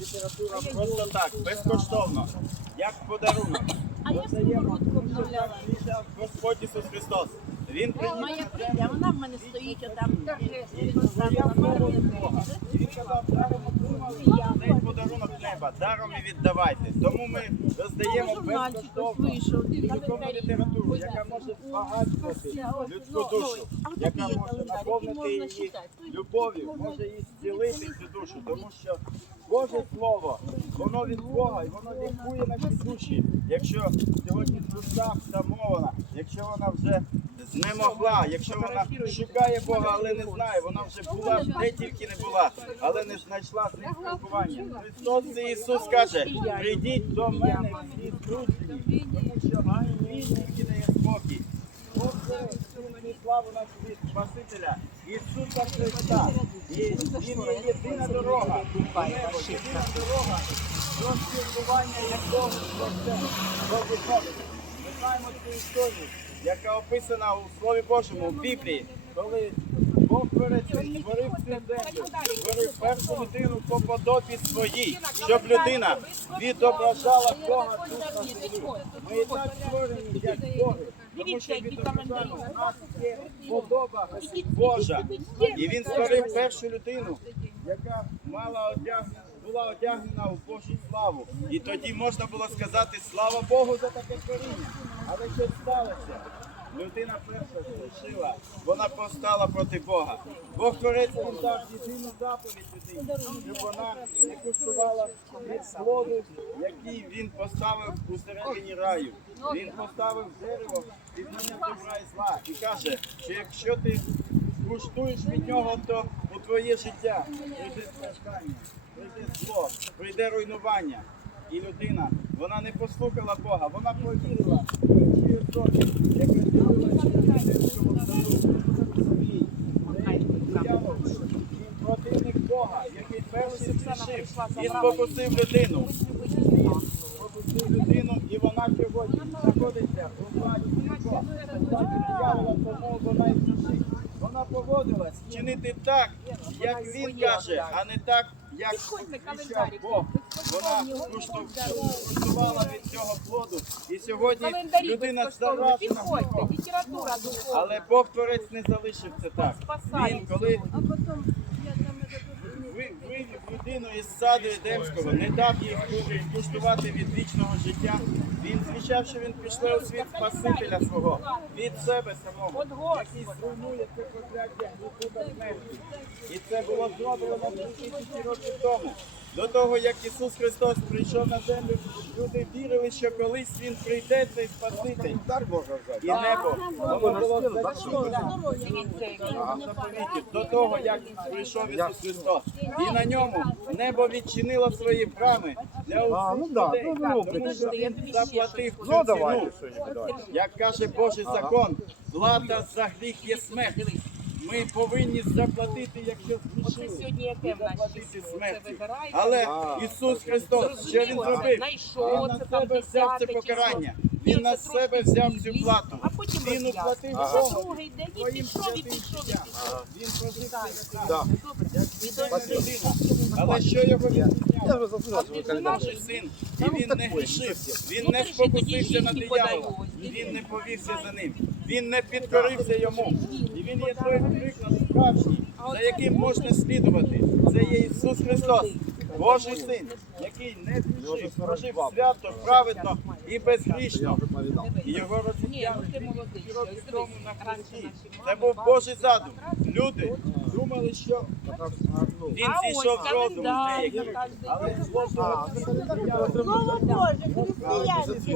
література просто так, безкоштовно, як подарунок. А я сковородку обновляла. Господь Ісус Христос. Він приніс Моя на вона в мене стоїть отам. він казав, даром цей подарунок неба, даром і віддавайте. Тому ми роздаємо безкоштовно вийшов, літературу, яка може збагачувати людську душу, яка може наповнити її любов'ю, може її зцілити цю душу, тому що Боже Слово, воно від Бога і воно лікує наші душі. Якщо сьогодні душа втамована, якщо вона вже знемогла, якщо вона шукає Бога, але не знає, вона вже була де тільки не була, але не знайшла з спілкування. Христос і Ісус каже: прийдіть до мене всі трудні, тому що Він тільки дає спокій. І славу нашого Спасителя Ісуса Христа. І Він є єдина дорога. Єдина дорога до спілкування якого до Духові. Ми знаємо цю історію, яка описана у Слові Божому, в Біблії, коли Бог створив цю землю, створив першу людину по подобі своїй, щоб людина відображала Бога тут. Ми і так створені як Боги. В нас є подоба Божа. І він створив першу людину, яка мала одягнена, була одягнена у Божу славу. І тоді можна було сказати слава Богу за таке творіння. Але що сталося? Людина перша зрішила, вона постала проти Бога. Бог творець їм дав єдину заповідь людині, щоб вона не куштувала від плоду, який він поставив у середині раю. Він поставив дерево пізнання добра і зла і каже, що якщо ти куштуєш від нього, то у твоє життя прийде страждання, прийде зло, прийде руйнування. І людина, вона не послухала Бога, вона повірила в іншій особі, яка з'явилася в Едемському саду. Свій, цей диявол, він противник Бога, який перший зрішив і спокусив людину. Він спокусив людину, і вона сьогодні знаходиться у владі диявола, вона і зрішить. Вона поводилась вчинити так, як він каже, а не так, як звіщав Бог. Вона кушту- куштувала від цього плоду. І сьогодні людина духовна. Але Бог творець не залишив це так. Він коли А потім я там ви- вивів людину із саду Едемського, не дав їй куштувати від вічного життя. Він звіщав, що він пішли у світ Спасителя свого від себе самого, який зруйнує це прокляття глуху смерті. І це було зроблено дві тисячі років тому. До того, як Ісус Христос прийшов на землю, люди вірили, що колись Він прийде цей Спаситель. І небо воно було зачинено до того, як прийшов Ісус Христос. І на ньому небо відчинило свої брами для А, усіх ну людей, ну, ну, тому що він заплатив цю Ну ціну. Як каже Божий закон, плата за гріх є смерть. Ми повинні заплатити, якщо Оце сьогодні яке в нашій заплатити сьогодні? смертю. Але А. Ісус Христос, що Він зробив? Він на себе взяв це покарання. Він на себе взяв цю плату. А потім Він роз'яснив. уплатив Богу другий день і своїм пішов, і святим пішов, і життям. пішов. Він прожив це Да. Добре. як людина. Але що його Я відрізняє? уже заслужил свой календарь. Божий син, і він не грішив, він не спокусився на диявола, він не повівся за ним, він не підкорився йому. Він є той приклад справжній, за яким можна слідувати. Це є Ісус Христос, Божий син, який не грішив, прожив свято, праведно і безгрішно. І його Дивись, тому на хресті. Це був Божий задум. Люди думали, що він А ось зійшов з розуму календар деяких, на кожний але зложено Слово Боже, християнське,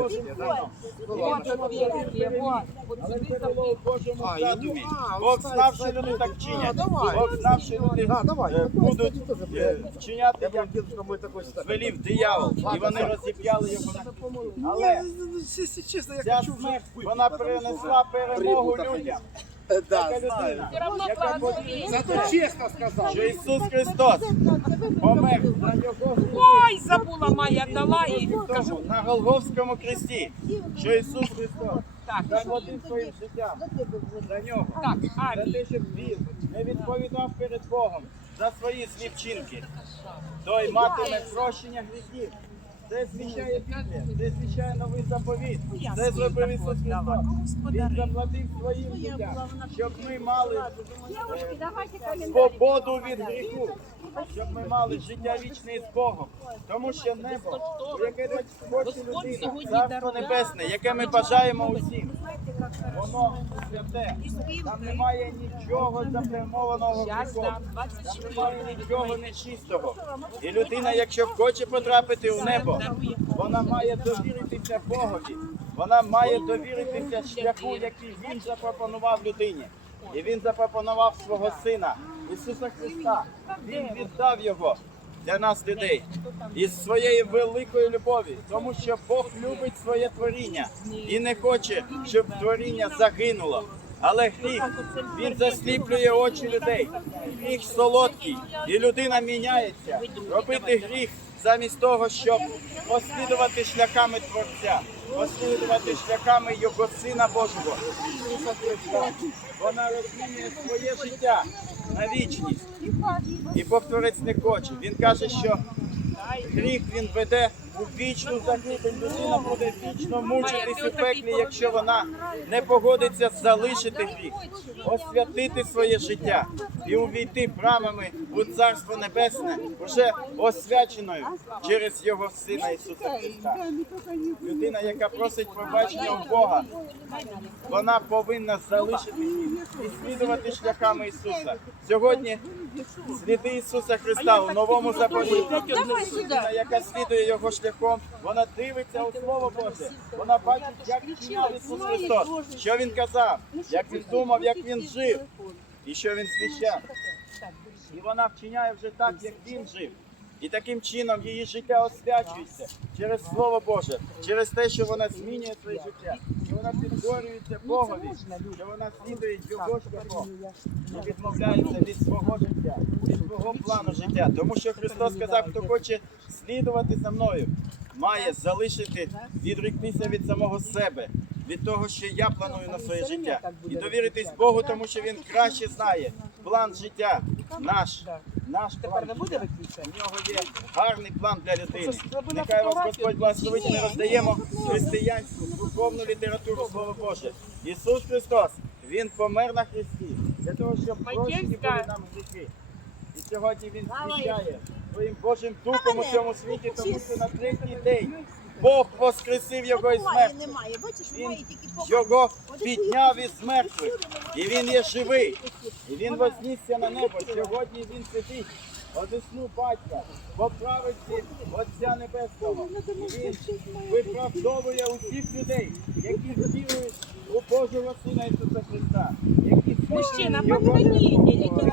Вот отверстие, вот. Вот Але сюди це було в Божому А, задумі. а, Бог ну, знав, що знаєте, люди так чинять. давай. Бог знав, що люди Да, давай. е, будуть Ты тоже, е, блядь. вчиняти, Я як был дедушка мой такой считаю. звелів диявол, і вони розіп'яли його. Але Не, ну, если честно, я ця хочу уже смерть, выпить, вона потому что принесла перемогу Прибуток людям. уже- Да, знаю. Все равно яка благословение. Зато честно сказал. що Ісус Христос помер на його Ой, забула Майя дала і кажу. на Голговському хресті, що Ісус Христос Так, заплатив своїм життям за нього. так, а, За те, щоб він не відповідав перед Богом, за свої злі вчинки, той матиме прощення гріхів. Це звіщає Біблія, це звіщає новий заповіт. Це зробив Ісус Христос. Він заплатив своїм життям, щоб ми мали е, свободу від гріху, щоб ми мали життя вічне з Богом. Тому що небо, яке хоче людина, царство небесне, яке ми бажаємо усім, воно святе. Там немає нічого запрямованого гріхом. Там немає нічого нечистого. І людина, якщо хоче потрапити у небо, вона має довіритися Богові. Вона має довіритися шляху, який він запропонував людині. І він запропонував свого сина Ісуса Христа. Він віддав його для нас, людей, із своєї великої любові, тому що Бог любить своє творіння і не хоче, щоб творіння загинуло. Але гріх він засліплює очі людей. Гріх солодкий, і людина міняється. Робити гріх замість того, щоб послідувати шляхами Творця, послідувати шляхами Його Сина Божого, Ісуса Христа. Вона розмінює своє життя на вічність. І Бог Творець не хоче. Він каже, що гріх він веде у вічну загибель. Людина буде вічно мучитись у пеклі, якщо вона не погодиться залишити гріх, освятити своє життя і увійти брамами у Царство Небесне, уже освяченою через його Сина Ісуса Христа. Людина, яка просить пробачення у Бога, вона повинна залишити і слідувати шляхами Ісуса. Сьогодні сліди Ісуса Христа у новому заповіті. Людина, яка слідує його шляхом, вона дивиться у Слово Боже. Вона бачить, як вчиняв Ісус Христос, що він казав, як він думав, як він жив і що він звіщав. І вона вчиняє вже так, як він жив. І таким чином її життя освячується через Слово Боже, через те, що вона змінює своє життя, що вона підкорюється Богові, що вона слідує його шляхом. і відмовляється від свого життя, від свого плану життя. Тому що Христос сказав, хто хоче слідувати за мною, має залишити, відректися від самого себе, від того, що я планую на своє життя, і довіритись Богу, тому що Він краще знає план життя наш. Наш план не буде життя. виключення? У нього є гарний план для людини. Нехай вас Господь благословить, ми роздаємо християнську духовну літературу Слово Боже. Ісус Христос, Він помер на Христі для того, щоб прощені були нам гріхи. І сьогодні Він звіщає своїм Божим духом у цьому світі, тому що на третій день Бог воскресив його із Немає, мертвих. немає. Бачиш, Він немає тільки поки. його підняв із мертвих, і він є живий, і він вознісся на небо. Сьогодні він сидить одесну батька, по правиці Отця Небесного. І він виправдовує усіх людей, які вірують у Божого Сина Ісуса Христа, які Мужчина, Його подвиніть, які